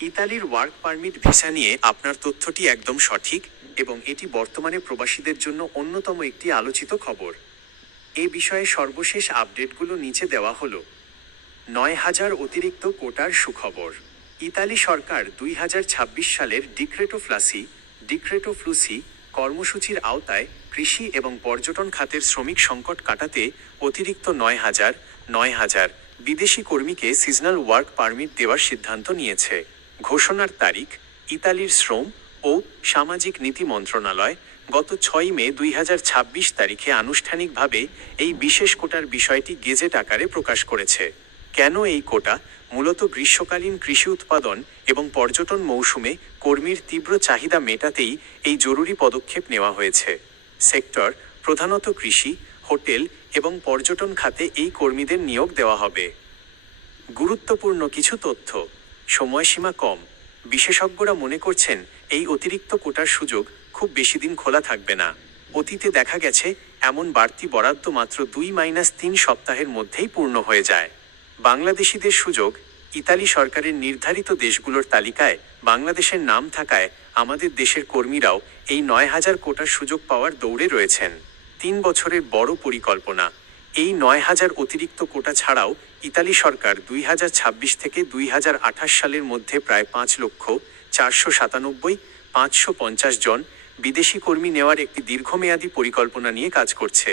ইতালির work permit visa নিয়ে আপনার তথ্যটি একদম সঠিক এবং এটি বর্তমানে প্রবাসীদের জন্য অন্যতম একটি আলোচিত খবর। এ বিষয়ে সর্বশেষ আপডেটগুলো নিচে দেওয়া হলো। ৯,০০০ অতিরিক্ত কোটার সুখবর। ইতালি সরকার ২০২৬ সালের ডিক্রেটো ফ্লুসি কর্মসূচির আওতায় কৃষি এবং পর্যটন খাতের শ্রমিক সংকট কাটাতে অতিরিক্ত ৯,০০০ বিদেশি কর্মীকে সিজনাল ওয়ার্ক পারমিট দেওয়ার সিদ্ধান্ত নিয়েছে। ঘোষণার তারিখ: ইতালির শ্রম ও সামাজিক নীতি মন্ত্রণালয় গত ৬ মে ২০২৬ তারিখে আনুষ্ঠানিকভাবে এই বিশেষ কোটার বিষয়টি গেজেট আকারে প্রকাশ করেছে। কেন এই কোটা? মূলত গ্রীষ্মকালীন কৃষি উৎপাদন এবং পর্যটন মৌসুমে কর্মীর তীব্র চাহিদা মেটাতেই এই জরুরি পদক্ষেপ নেওয়া হয়েছে। সেক্টর: প্রধানত কৃষি, হোটেল এবং পর্যটন খাতে এই কর্মীদের নিয়োগ দেওয়া হবে। গুরুত্বপূর্ণ কিছু তথ্য। সময়সীমা কম। বিশেষজ্ঞরা মনে করছেন এই অতিরিক্ত কোটার সুযোগ খুব বেশি দিন খোলা থাকবে না। অতীতে দেখা গেছে এমন বাড়তি বরাদ্দ মাত্র ২-৩ সপ্তাহের মধ্যেই পূর্ণ হয়ে যায়। বাংলাদেশিদের সুযোগ: ইতালি সরকারের নির্ধারিত দেশগুলোর তালিকায় বাংলাদেশের নাম থাকায় আমাদের দেশের কর্মীরাও এই ৯,০০০ কোটার সুযোগ পাওয়ার দৌড়ে রয়েছেন। ৩ বছরের বড় পরিকল্পনা। এই ৯,০০০ অতিরিক্ত কোটা ছাড়াও ইতালি সরকার ২০২৬ থেকে ২০২৮ সালের মধ্যে প্রায় ৫,৪৯৭,৫৫০ জন বিদেশি কর্মী নেওয়ার একটি দীর্ঘমেয়াদী পরিকল্পনা নিয়ে কাজ করছে।